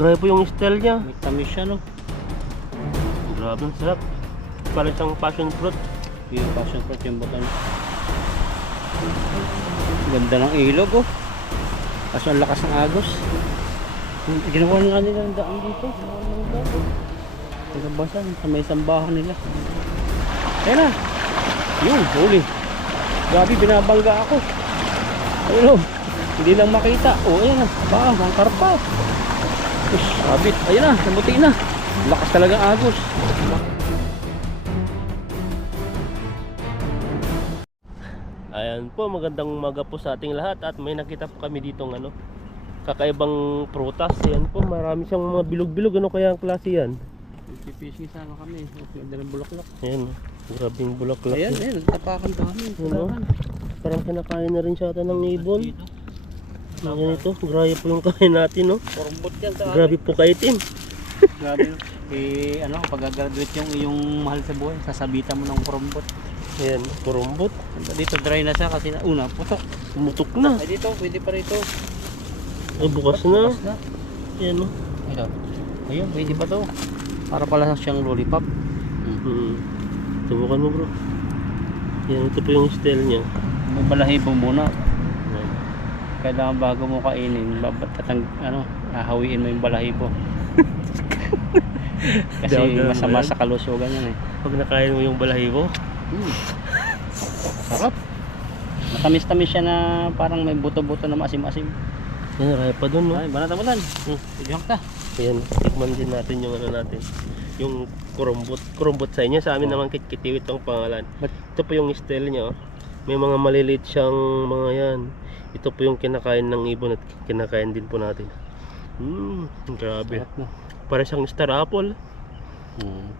Grabe po yung style niya. May tamis siya, no? Grabe, ang sarap. Parang isang passion fruit. Yung passion fruit yung buto niya. Ganda ng ilog, oh. Kaso ang lakas ng agos. Ginawa nga nila ng daan dito. Ginawa ng daan. Nagabasan sa may sambahan nila. Ayan na. Yun, huli. Grabe, binabangga ako. Ayun, oh. Hindi lang makita. Oh, ayan na. Ang karpa. Ush, sabit. Ayan na, nabuti na. Lakas talaga agos. Ayan po, magandang umaga po sa ating lahat. At may nakita po kami ditong kakaibang prutas. Ayan po, marami siyang mga bilog-bilog. Ano kaya ang klase yan? Fishing sana kami. Ganda ng bulaklak. Ayan, grabing bulaklak. Ayan, ayan. Tapakan kami. Parang kinakain na rin siya ata ng ibon. Ganito, grabe po yung kain natin, no? Kurumbot yan sa Grabe po kaitim. Grabe. Pag graduate yung iyong mahal sa buhay, sasabitan mo ng kurumbot. Ayan, kurumbot. Dito dry na siya kasi una putok. Pumutok na. Ay dito, pwede pa rito. Ay, bukas na. Bukas na. Ayan, no? Ito. Ayun, pwede pa to. Para pala siyang lollipop. Subukan mo, bro. Ayan, ito po yung style niya. May balahibo muna. Kailangan bago mo kainin, hahawiin mo yung balahibo. Kasi masama sa kalusugan yan eh. Pag nakain mo yung balahibo, sarap. Matamis-tamis siya na parang may buto-buto na maasim-asim. yan, raya pa dun, no? Ay, banat-banatan. Idiyak ka. Ayan, tikman din natin yung natin. Yung kurumbot. Kurumbot sa inyo, sa amin naman kitkitiwit ang pangalan. Ito po yung style niya, oh. May mga maliliit siyang mga yan. Ito po yung kinakain ng ibon at kinakain din po natin. Grabe. Para siyang star apple.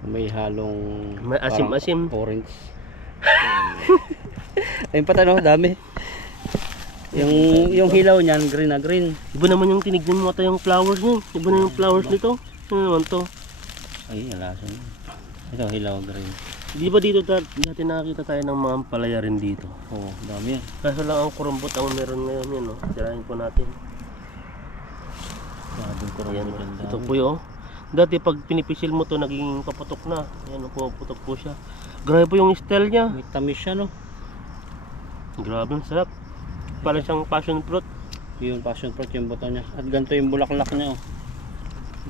May halong May asim-asim. orange. Ayun pa tanong, dami. Yung hilaw niyan, green na green. Iba naman yung tinignan mo ata yung flowers niya. Iba na yung flowers nito. Ano naman to? Ay, alasan. Ito, hilaw green. Di ba dito dati nakakita tayo ng mga ampalaya rin dito? Oo, dami yan. Kaso lang ang kurumbot ang meron ngayon yan, no? Sirahin po natin. Ayan, ito po yun. Dati pag pinipisil mo to naging paputok na. Ayan, puputok po siya. Grabe po yung style niya. May tamis siya, no? Grabe, ang sarap. Parang siyang passion fruit. Yung passion fruit yung buto niya. At ganito yung bulaklak niya, oh.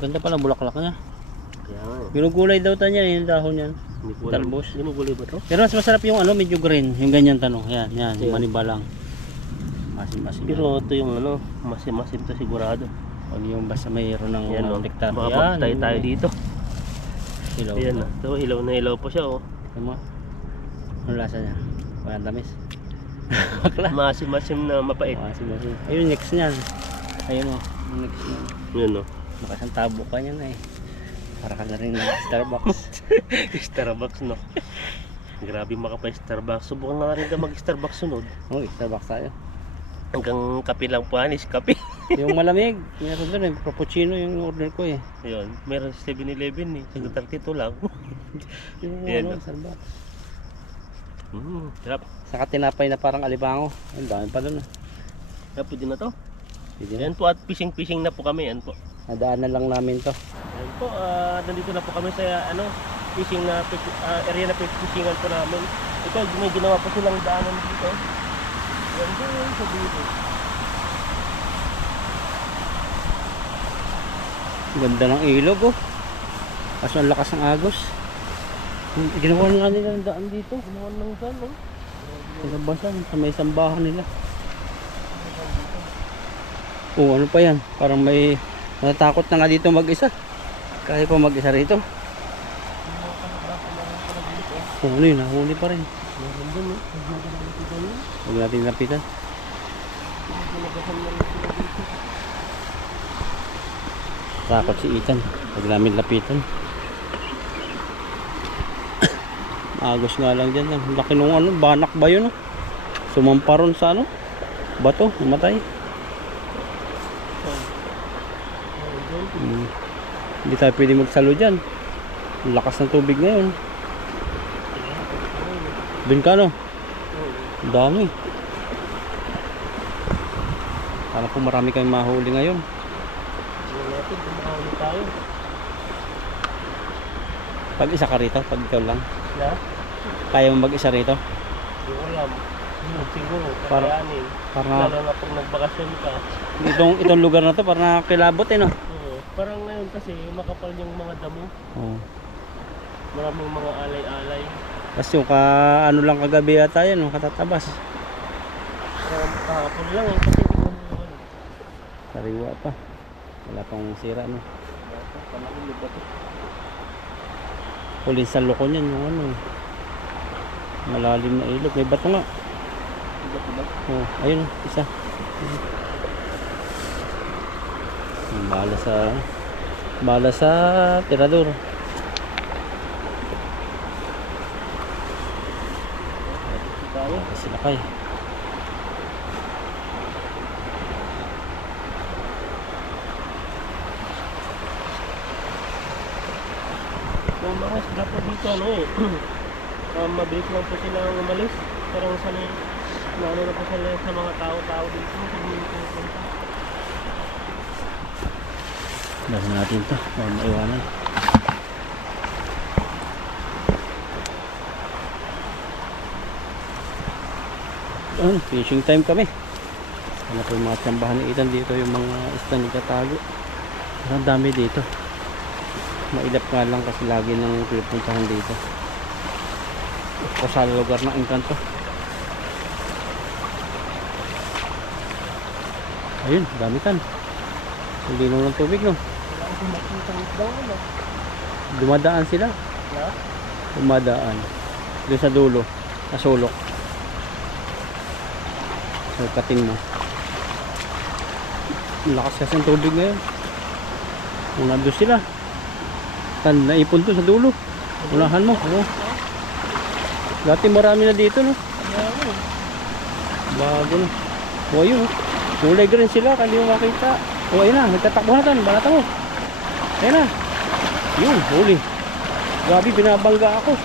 Ganda pala bulaklak niya. Kaya nga. Ginugulay daw tayo niya, yung dahon niyan. Talbos. Ginugulay ba to? Pero mas masarap yung medyo green, yung ganyan tanong. Yan, yung manibalang. Masim-masim. Pero ito yung masim-masim to sigurado. Pag yung basta mayroon ng nektar. Baka tayo dito. Hilaw. Ayan na. Ito, hilaw na hilaw po siya, oh. Ano mo? Ano lasa niya? Walang tamis. Masim-masim na mapait. Masim-masim. Ayun, next niyan. Ayun, oh. Next niyan. Yun, oh. Makasang tabo ka niyan eh. Para ka na rin ng Starbucks. Starbucks, no? Grabe makapay Starbucks. Subukan na rin ka mag-Starbucks sunod. Oh, Starbucks tayo. Hanggang kape lang po, anis, kape. Yung malamig, meron doon eh. Frappuccino yung order ko eh. Ayun, meron sa 7-Eleven eh. Hanggang 32 lang. Yung Ayan, Starbucks. Sarap. Saka tinapay na parang alibango. Ang dami pa doon ah. Pwede na to. Pwede na. Ayan po, at fishing na po kami. Ayan po. Nadaanan lang namin to. Ayan po, nandito na po kami sa fishing na area na fishingan po namin. Ito, may ginawa po silang daanan dito. Ayan po, sa dito. Ganda ng ilog oh. Kaso ang lakas ng agos. Ginawa nga nila ng daan dito. Ginawa ng daan, no? Nagabasan sa may sambahan nila. Oh, ano pa yan? Parang may natatakot na nga dito mag-isa. Kaya pa mag-isa rito. Oh, ano yun? Nahuli pa rin. Huwag natin lapitan. Takot si Ethan. Huwag namin lapitan. Agos nga lang dyan. Laki nung banak ba yun? Sumamparon sa bato, namatay. Hindi tayo pwede magsalo dyan. Lakas ng tubig ngayon. Doon ka dami. Sana po marami kayong mahuli ngayon. natin kung makahuli tayo. Pag isa ka rito, pag ikaw lang. Na? Kaya mo mag-isa rito? Hindi ko alam. Siguro, Para- kakayanin. Para Lalo na pag nagbakasyon ka. itong lugar na to para nakakilabot eh no. Oo. Parang ngayon kasi makapal yung mga damo. Oh. Maraming mga alay-alay. Kasi yung ano lang kagabi yata yan, no? Katatabas. Kaya kahapon lang eh. Kasi hindi ko naman. Sariwa pa. Wala pang sira no. Panahon ba ito? Huli sa loko niyan yung ano. Malalim na ilog. May bato nga. Diba? Oh, ayun, isa. Bala sa tirador. Tayo. Sila kay. Yung mga isda po dito ano eh. Mabilis lang po sila umalis. Parang sanay naano na po sila sa mga tao-tao dito. Hindi po punta. Basan natin to. Para maiwanan. Fishing time kami. Ano po yung mga tsambahan ni Ethan dito. Yung mga isda ni Katago. Ang dami dito. Mailap nga lang kasi lagi nang pinupuntahan dito. O sa lugar ng Engkanto. Ayun, dami kan. Hindi nung ng tubig no. Wala akong makita ng isda ano. Dumadaan sila. Na? Dumadaan. Doon sa dulo. Sa sulok. So kating mo. Ang lakas kasi ang tubig ngayon. Kung nandun sila. Naipon to sa dulo. Unahan mo. Oh. Dati marami na dito no. Ano? Bago na. O ayun. Kulay green sila. Hindi mo makita. O ayun na. Nagtatakbo na tan. Balata mo. Ayun na. Yun. Huli. Grabe. Binabangga ako.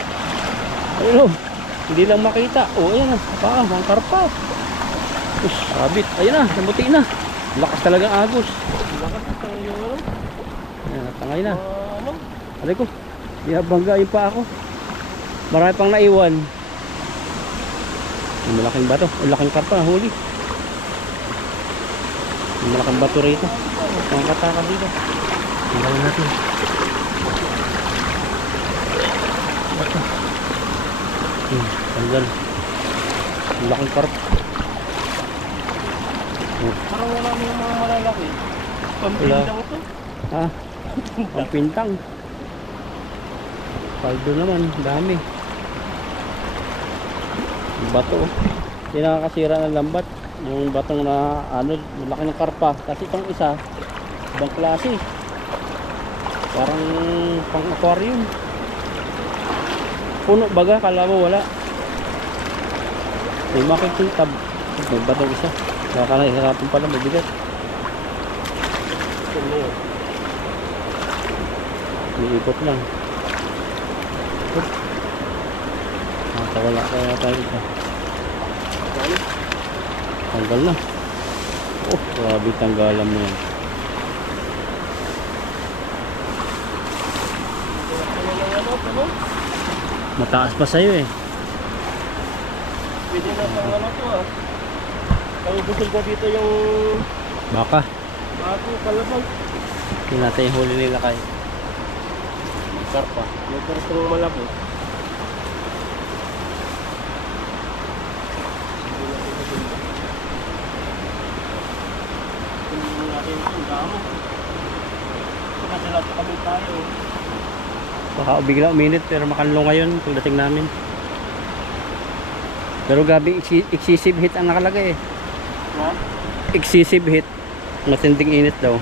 Ayun o. Hindi lang makita. O ayun na. Mga karpa. Ush. Sabit. Ayun na. Nabuti na. Lakas talagang agos. Lakas ito yung ano? Ayan. Tangay na. Ano? Alay ko. Binabangga yun pa ako. Marami pang naiwan. Yung malaking bato. Yung malaking karpa. Huli. Yung malaking bato rito. Mga kataka dito. Tingnan natin. Bato. Tanggal. Yung malaking karpa. Parang wala mo yung mga malalaki. Pampindang ito. Ha? Ang pintang. Paldo naman. Dami. Yung bato. Hindi nakakasira ng lambat. Yung batong na ano, malaki ng karpa. Kasi itong isa, ibang klase. Parang pang aquarium. Puno baga, kala mo wala. May makikintab. May batong isa. Kaya ka nahihirapan pala, mabigat. Ano yun? Iikot lang. Nakawala kaya tayo isa. Tanggal na. Oh, grabe tanggalan mo yan. Mataas pa sa'yo eh. Pwede na pang ano to ah. Pag-busog ko dito yung Baka. bago kalabang. Hindi natin yung huli nila kay Karpa. May karpang malaki. Tingnan natin ang damo. Kasi lahat kami tayo. baka bigla uminit pero makanlo ngayon pagdating namin. Pero gabi excessive heat ang nakalagay eh. Ha? Excessive heat. Matinding init daw.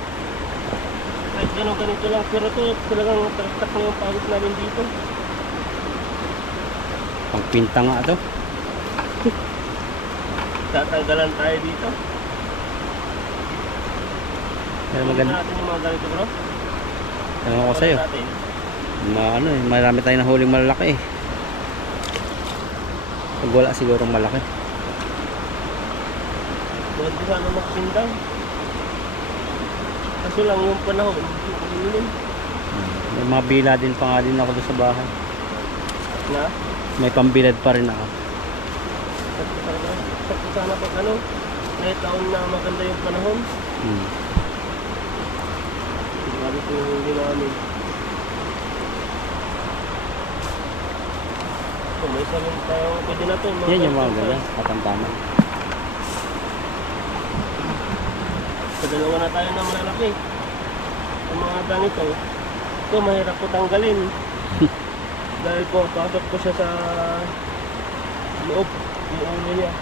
Kahit ganito lang. Pero ito talagang tak na yung pawis namin dito. Pangpinta nga to. Tatanggalan tayo dito. Pero Tingnan maganda. natin yung mga ganito bro. Tanong ko sa'yo. Natin. Ano eh, marami tayong nahuling malalaki eh. Pag wala sigurong malaki. Huwag di sana magpindang. Kaso lang yung panahon, yun. May mga bila din pa nga din ako doon sa bahay. Na? May pambilad pa rin ako. Sakto sana pag ano, kahit taon na maganda yung panahon. Sigurado po yung hindi namin. So, may isa rin tayong pwede na ito. Yan yung mga gano'n, katamtaman. Sa dalawa na tayo na malalaki. Ang mga ganito, ito mahirap ko tanggalin. Dahil po, pasok ko siya sa loob, yung ulo niya.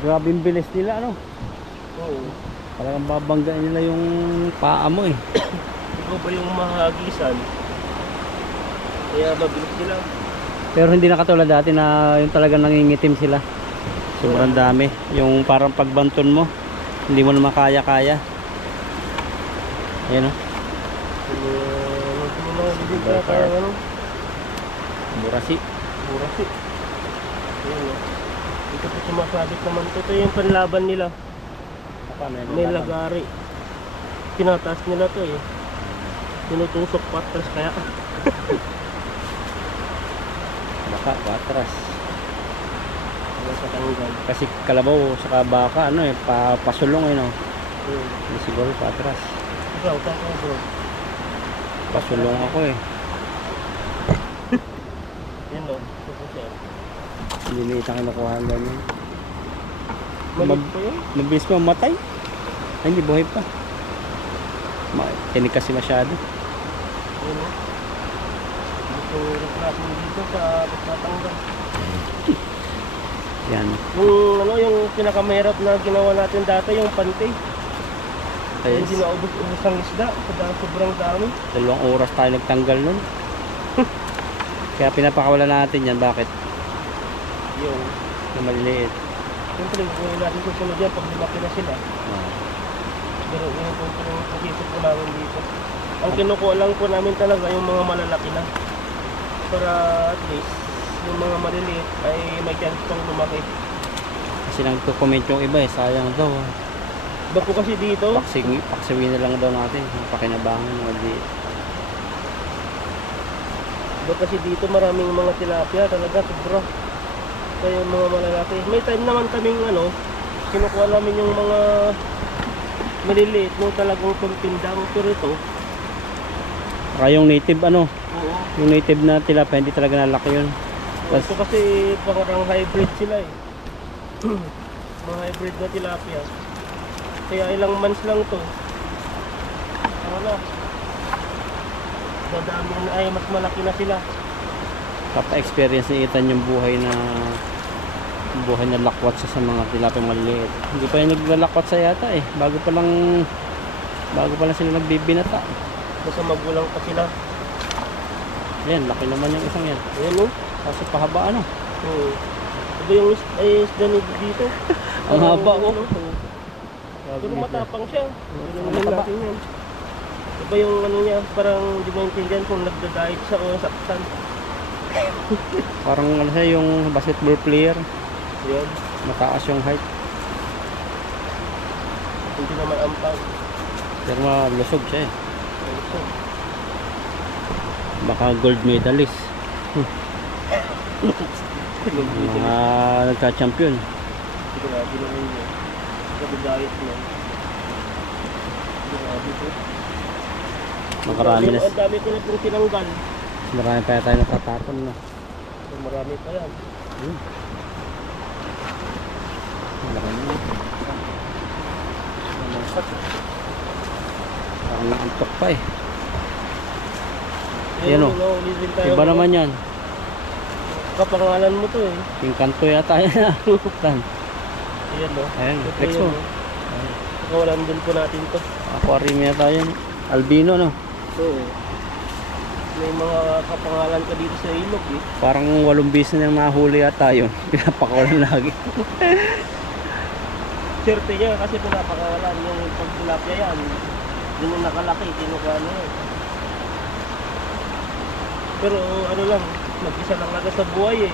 Grabe yung bilis nila, ano? Oo. Talagang babanggaan nila yung paa mo eh. Ikaw ba yung mahagisan? Kaya mabilis sila. Pero hindi na katulad dati na yung talagang nangingitim sila. Sobrang dami. Yung parang pagbanton mo, hindi mo na makaya-kaya. Ayan o. Hindi ka kaya ano? Burasi. Burasi. Ayan o. Ito po sumasabit naman ito. Ito yung panlaban nila. May lagari. Tinataas nila to eh. Tinutusok patras kaya. Baka, patras. Wala sa tanggal. Kasi kalabaw saka baka ano eh, pasulong eh no. Hindi siguro patras. Ikaw, saan ka bro? Pasulong ako eh. Yan o. Ito siya. Hindi na itang kinukuha ganyan. Malit pa yun? Mabilis pa matay. Ay, hindi buhay pa. Tinig kasi masyado. Yan o. Ito reklamo dito sa pagtatanggal. Yan. Yung ano, yung pinakamahirap na ginawa natin dati, yung pante. Ay, Hindi na ubos ang isda. Sobrang dami. 2 oras tayo nagtanggal nun. Kaya pinapakawalan natin yan. Bakit? Yung Na maliliit. siyempre, kung natin susunod yan pag lumaki na sila. Pero yun po yung pag-isip ko namin dito. Ang kinukuha lang po namin talaga yung mga malalaki na. Para at least yung mga maliliit ay may chance pang lumaki. Kasi nagko-comment yung iba eh. Sayang daw. Iba po kasi dito, Paksiwin na lang daw natin. Pakinabangan. Maliit. iba kasi dito maraming mga tilapia talaga sobra. Kaya yung mga malalaki. May time naman kaming ano, kinukuha namin yung mga maliliit mo talagang pampindang. Pero ito, Saka yung native ano. oo. Yung native na tilapia. Hindi talaga nalaki yun. Ito kasi parang hybrid sila eh. Mga hybrid na tilapia. Kaya ilang months lang to. Wala. Dadami na ay mas malaki na sila. Papa-experience ni Ethan yung buhay na lakwat sa mga tilapia maliliit. Hindi pa yung naglalakwat sa yata eh. Bago pa lang sila nagbibinata. Basta magulang pa sila. Ayan, laki naman yung isang yan. Ayan o. Kaso pahaba ano. Oo. Ito yung isda ni dito. Ang haba oh. Pero matapang siya. Ganun Mataba. natin yan. Iba yung ano niya, parang di mo intindihan kung nagda-diet siya o saktan. Parang ano siya yung basketball player. Yan. Mataas yung height. Hindi naman ampag. Pero malusog siya eh. Baka gold medalist. Mga nagka-champion. Grabe naman yun. Nagda-diet mo. Grabe po. Makarami na. Ang dami ko na pong tinanggal. Marami pa tayo natatapon na. So, marami pa yan. Marami na. Parang naantok pa eh. Yan o. Iba naman yan. Kapangalan mo to eh. Yung kanto yata yan. Tan. Ayan o. Ayan, Ito flex yun, mo. oh. Pakawalan din po natin to. Aquarium yata yan. Albino no. So, may mga kapangalan ka dito sa ilog eh. Parang 8 beses na yung nahuli yata yun. Pinapakawalan lagi. Swerte niya kasi pinapakawalan yung pagtilapia yan. Yun yung nakalaki, kinukuha niya yan. Pero ano lang, mag-isa lang agad sa buhay eh.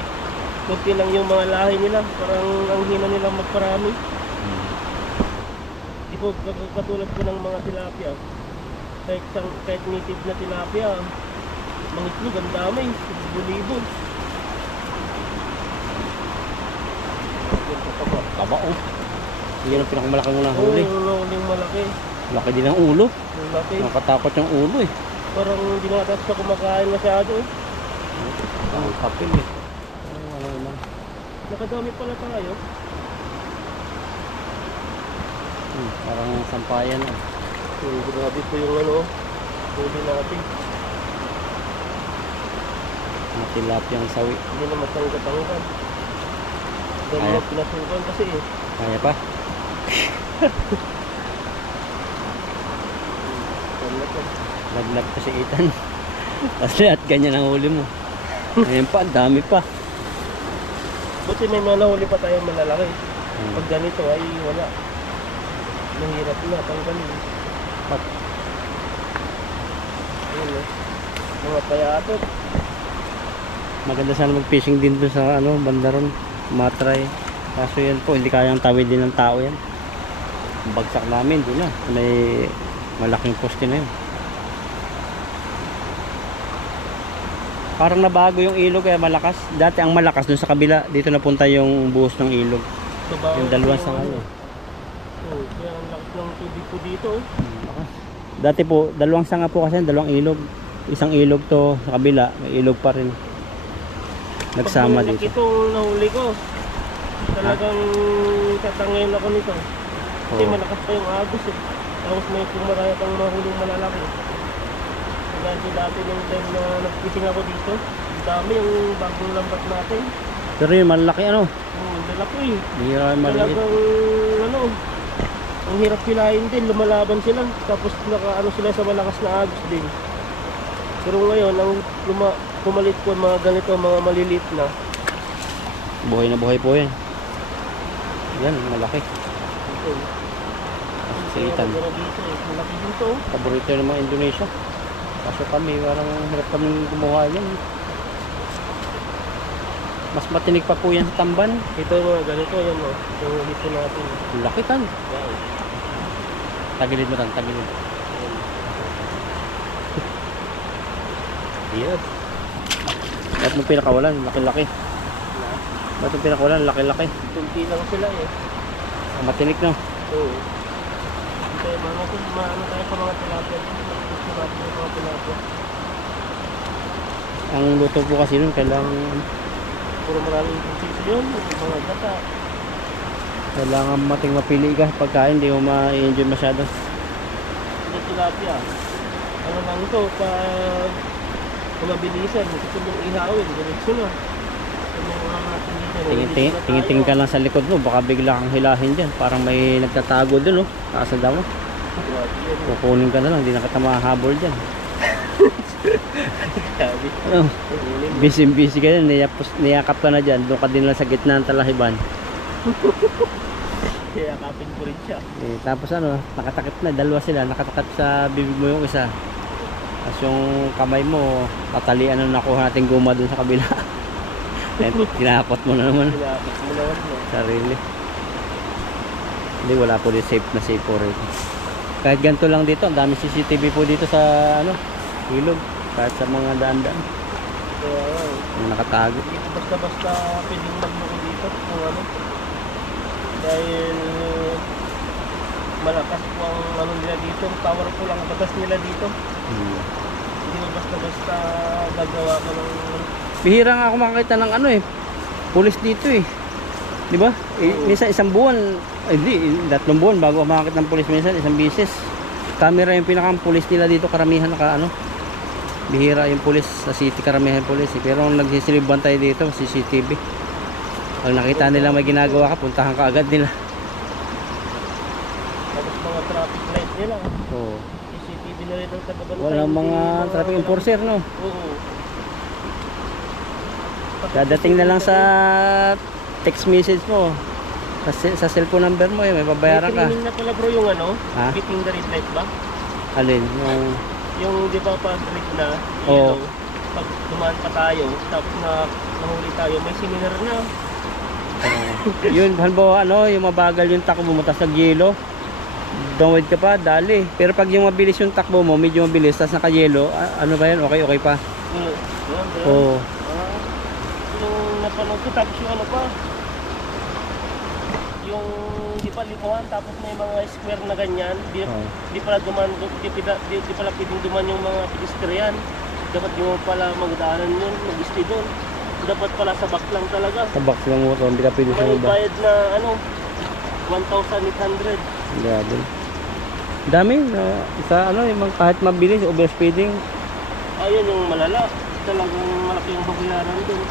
Kunti lang yung mga lahi nila, parang ang hina nilang magparami. ko, katulad ko ng mga tilapia. Kahit native na tilapia, mga itlog, ang dami, libo-libo. Taba oh. Yan ang pinakamalaki mo nahuli. Oo, yung malaki. Laki din ang ulo. Yung laki. Nakatakot yung ulo eh. Parang hindi na natas pa kumakain masyado eh. Ang kapil eh. Ano naman. Nakadami pala tayo. Parang sampayan ah. Grabe po yung ano, huli natin. Mga tilapiyang sawi. Hindi na matanggat-tanggat. Dahil Kaya? na pinasukan kasi eh. Kaya pa? Laglag pa si Ethan. Tapos lahat ganyan ang huli mo. Ngayon pa, ang dami pa. Buti may mga nahuli pa tayo malalaki. Pag ganito ay wala. Mahirap na, tanggalin. Pat. Ayun eh. Mga payatot. Maganda sana mag-fishing din doon sa ano, banda ron. Matry. Kaso yan po, hindi kayang tawid din ng tao yan. Ang bagsak namin doon na. May malaking poste na yun. Parang nabago yung ilog kaya malakas. Dati ang malakas doon sa kabila. Dito napunta yung buhos ng ilog. Yung dalawang sanga yun. Oo, kaya ang lakas ng tubig po dito. Dati po, dalawang sanga po kasi, dalawang ilog. Isang ilog to sa kabila, may ilog pa rin. Nagsama dito. Pag itong nahuli ko, talagang tatangayin ako nito. Kasi Oo. malakas pa yung agos eh. Tapos may pumaraya pang mahulong malalaki. Dati nung time na nag-fishing ako dito, ang dami yung bagong lambat natin. Pero yun, malaki ano. Oo, lalaki eh. Bihira maliit. Talagang ano, ang hirap pilahin din, lumalaban sila. Tapos nakaano sila sa malakas na agos din. Pero ngayon, ang pumalit ko mga ganito, mga maliliit na. Buhay na buhay po yan. Yan, malaki. Ito. Si Ethan. Kaya dito eh, malaki dito. Paborito ng mga Indonesia. Kaso kami, parang hirap kami gumawa yan. Mas matinig pa po yan sa tamban. Ito yung mga ganito, yan o. Yung hito natin. Laki tan. Yan. Tagilid mo tan, tagilid. Yan. Ba't mo pinakawalan? Laki-laki. Ba't mo pinakawalan? Laki-laki. Tunti lang sila eh. Matinig no? Oo. Kaya mga ano tayo sa mga tilapia. Sarap ng mga tilapia. Ang luto po kasi nun, kailangan Puro maraming sisi yun. Mga gata. kailangan mating mapili ka pagkain, hindi mo ma-enjoy masyado. Hindi tilapia. Ano lang ito, pag mabilisan, gusto mong ihawin, diretso na. Tingin-tingin ka lang sa likod mo, baka bigla kang hilahin dyan. Parang may nagtatago dun, oh. Taas na daw. Kukunin ka na lang, hindi na kita mahahabol dyan. Ano? Busy ka dyan, niyakap ka na dyan. Doon ka din lang sa gitna ng talahiban. Kaya kapin ko rin siya. Tapos ano, nakatakip na, dalawa sila. Nakatakip sa bibig mo yung isa. Tapos yung kamay mo, tatalian na nakuha natin guma dun sa kabila. Kinakot mo na naman. Kinakot mo naman mo. Sarili. Hindi, wala po din safe na safe po rin. Kahit ganito lang dito, ang dami CCTV po dito sa ano, ilog. Kahit sa mga daan-daan. Kaya Nakatago. hindi ko basta-basta pwedeng magluko dito kung ano. Dahil malakas po ang ano nila dito, power po lang batas nila dito. Hindi mo basta-basta gagawa ko ng Bihira nga ako makakita ng ano eh, pulis dito eh. Di ba? Minsan isang buwan, hindi, 3 buwan bago ako makakita ng pulis minsan, isang bisis. Camera yung pinakang pulis nila dito, karamihan naka ano. Bihira yung pulis sa city, karamihan pulis eh. Pero kung nagsisilibban tayo dito, CCTV. Pag nakita nila may ginagawa ka, puntahan ka agad nila. tapos mga traffic light nila. Oo. CCTV na rin ang taga-bantay. Walang mga traffic enforcer, no? Oo. Dadating na lang sa text message mo. Sa cellphone number mo, may babayaran ka. May training na pala bro yung ano, Ha? beating the red light ba? Alin? Yung di ba pag red na, Oo. yellow, pag dumaan pa tayo, tapos nahuli tayo, may seminar na. Yun, halimbawa ano, yung mabagal yung takbo mo, tapos nag-yelo. downward ka pa, dali. Pero pag yung mabilis yung takbo mo, medyo mabilis, tapos naka-yellow, ano ba yan? Okay, okay pa. Oo. Yung napanood ko, tapos yung ano pa, yung di pa likuan, tapos may mga square na ganyan, di pala duman, di pala pwedeng duman yung mga pedestrian. Dapat di mo pala magdaanan yun, mag-stay doon. Dapat pala sa back lang talaga. Sa box lang mo, hindi ka pwede sa May iba. bayad na ano, 1,800. Grabe. Dami, sa ano, yung kahit mabilis, overspeeding. Ayun yung malala. Talagang malaki yung babayaran doon.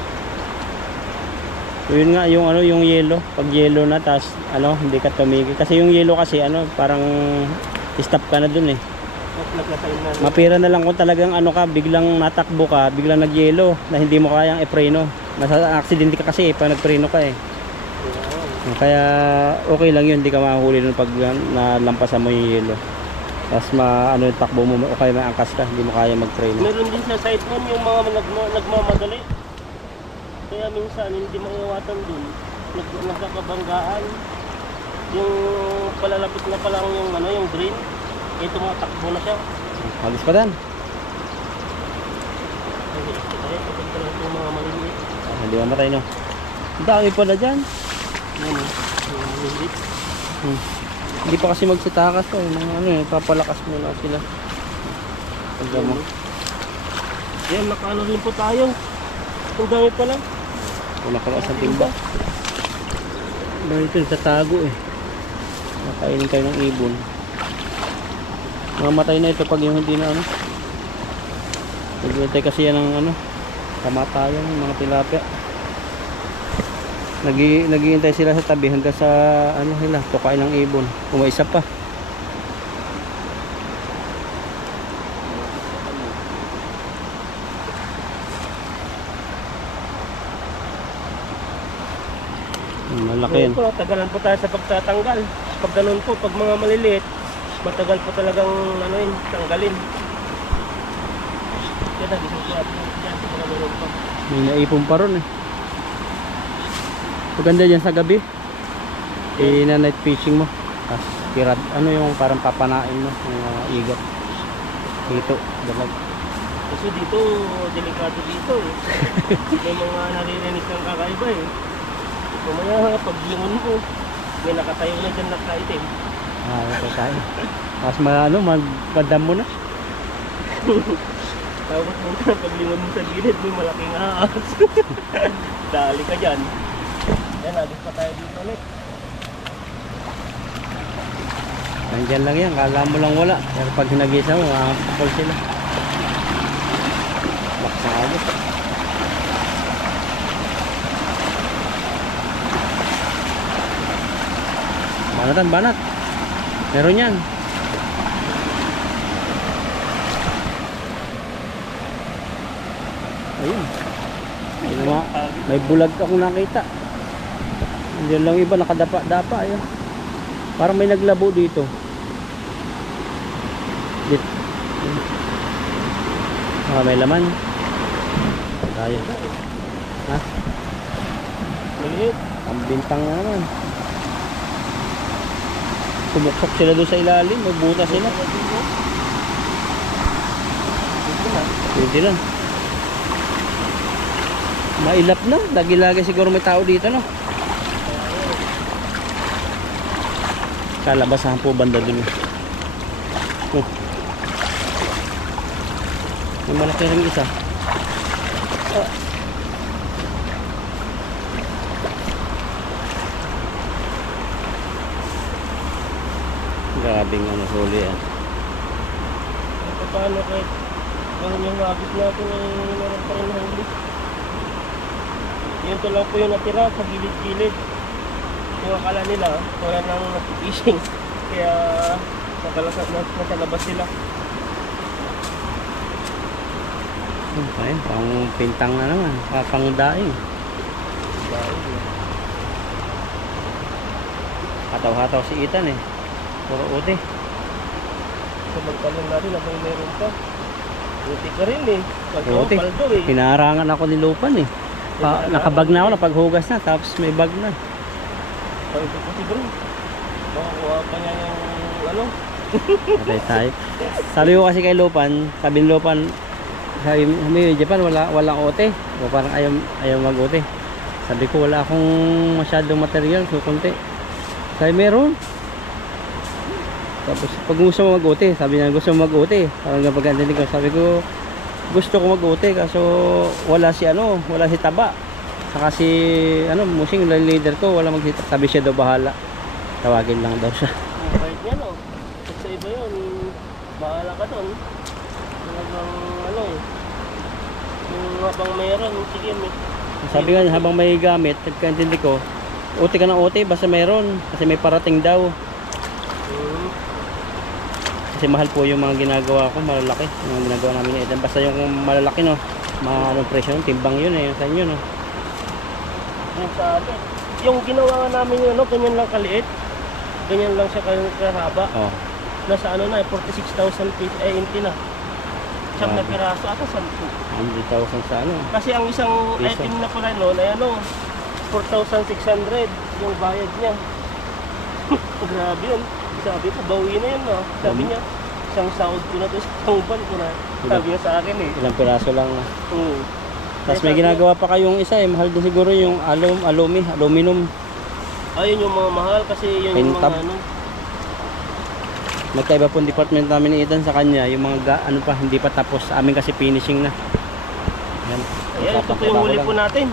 So, yun nga, yung ano, yung yellow. Pag yellow na, tas ano, hindi ka tumigil. Kasi yung yellow kasi, ano, parang stop ka na dun eh. Tapos naglasain na. Mapira na lang kung talagang ano ka, biglang natakbo ka, biglang nag-yellow na hindi mo kayang i-preno. Nasa-accident ka kasi pag nag-preno ka eh. Kaya okay lang yun, hindi ka mahuli dun pag nalampasan mo yung yellow. Tapos ano yung takbo mo, o kaya maangkas ka, hindi mo kaya mag-preno. Meron din sa site nun yung mga nagmamadali. Kaya minsan hindi maiwatan dun. Nagkakabanggaan. Yung palalapit na palang yung ano, yung green. Ito mga takbo na siya. Halis pa dan. Ito lang yung mga maliliit. Hindi mamatay no. Dami pa na dyan. Ano? Mga maliliit. Hindi pa kasi magsitakas to. Mga ano eh, papalakas muna sila. Pagka mo. Yan, nakaano rin po tayo. Ang dami pa lang. Wala ka sa timba. Dahil ito sa tago eh. Nakainin kayo ng ibon. Mamatay na ito pag yung hindi na ano. Naghihintay kasi yan ng ano, kamatayan ng mga tilapia. Naghihintay sila sa tabi hanggang sa ano nila, tukain ng ibon. Umaisa pa. Malaki yan. Po, tagalan po tayo sa pagtatanggal. Pag ganun po, pag mga maliliit, matagal po talagang ano yun, tanggalin. Kaya nagising ko natin yan, mga ganun pa. May naipon pa ron eh. Maganda dyan sa gabi. Na-night fishing mo. Tapos pirad, ano yung parang papanain mo ng igat. Dito, dalag. Kasi dito, delikado dito eh. May mga naririnig kang kakaiba eh. Kumaya pag lingon mo, may nakatayo na dyan nakaitim. Okay tayo. Mas magpadam mo na. Tapos mo na, pag lingon mo sa gilid, may malaking ahas. Dali ka dyan. Yan, agis pa tayo dito ulit. Nandyan lang yan, kala mo lang wala. Pero pag hinagisa mo, makakapal sila. Baksa agos. Banatan, banat. Meron yan. Ayun. Ayun nga. May bulag akong nakita. Hindi lang iba, nakadapa-dapa. Ayun. Parang may naglabo dito. May laman. Tayo. Ha? Maliit. Ang bintang na naman. Sumuksok sila doon sa ilalim. Magbuta sila. Pwede lang. Mailap na. Lagi-lagi siguro may tao dito, no? Kalabasahan po banda dun. Oh. May malaki rin isa. Oh. Grabing ano, huli yan. Paano kahit ganun yung agis natin ay meron pa rin huli. Yun to lang po yung natira sa gilid-gilid. Yung akala nila, wala nang nag-fishing. Kaya nasa labas sila. Okay, pang pintang na naman. Pangdaing. Hataw-hataw si Ethan eh. Puro uti. So magtanong natin habang meron pa. Uti ka rin eh. Uti. Paldo eh. Pinarangan ako ni Lupan eh. Nakabag na ako, napaghugas na. Tapos may bag na. Paldo kasi bro. Makakuha pa niya yung ano. Patay tayo. Sabi ko kasi kay Lupan, sabi ni Lupan, sabi ni Japan, walang ote. O parang ayaw mag-ote. Sabi ko, wala akong masyadong material, so konti. Sabi, meron. Tapos, pag gusto mo mag-ote, sabi niya, gusto mo mag-ote. Parang napagandali ko. Sabi ko, gusto ko mag-ote, kaso wala si Taba. Saka si, Musing, leader ko, wala magsita. Sabi siya daw bahala. Tawagin lang daw siya. Kahit yan o. At sa iba yun, bahala ka doon. Habang yung habang mayroon, sige may. Sabi nga habang may gamit, nagkaintindi ko, ote ka ng ote, basta mayroon. Kasi may parating daw. Kasi mahal po yung mga ginagawa ko, malalaki. Yung mga ginagawa namin ni Ethan. Basta yung malalaki, no, anong presyo, timbang yun eh, yung sa inyo, no. Yung sa atin. Yung ginawa nga namin yun, ganyan lang kaliit. Ganyan lang siya kahaba. Oh. Nasa 46,000 pesos, inti na. Siyang na piraso ata, 10. 100,000 sa Kasi ang isang Piso. item na pala noon ay 4,600 yung bayad niya. Grabe yun. Sabi ko, bawi na yun, no? Sabi niya, isang sahod ko na to, isang buwan ko na. Sabi niya sa akin eh. ilang piraso lang. Tapos may Sabi ginagawa pa kayong isa eh, mahal din siguro yung aluminum. Ayun yung mga mahal kasi yun yung Pintab. mga Magkaiba po yung department namin ni Ethan sa kanya, yung mga hindi pa tapos, sa amin kasi finishing na. Ayan, Ayan, ito po yung huli po natin.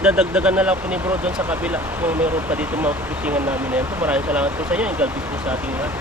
Dadagdagan na lang po ni bro doon sa kabila kung meron pa dito mga pisingan namin na yan. Maraming salamat po sa inyo. God bless po sa ating lahat.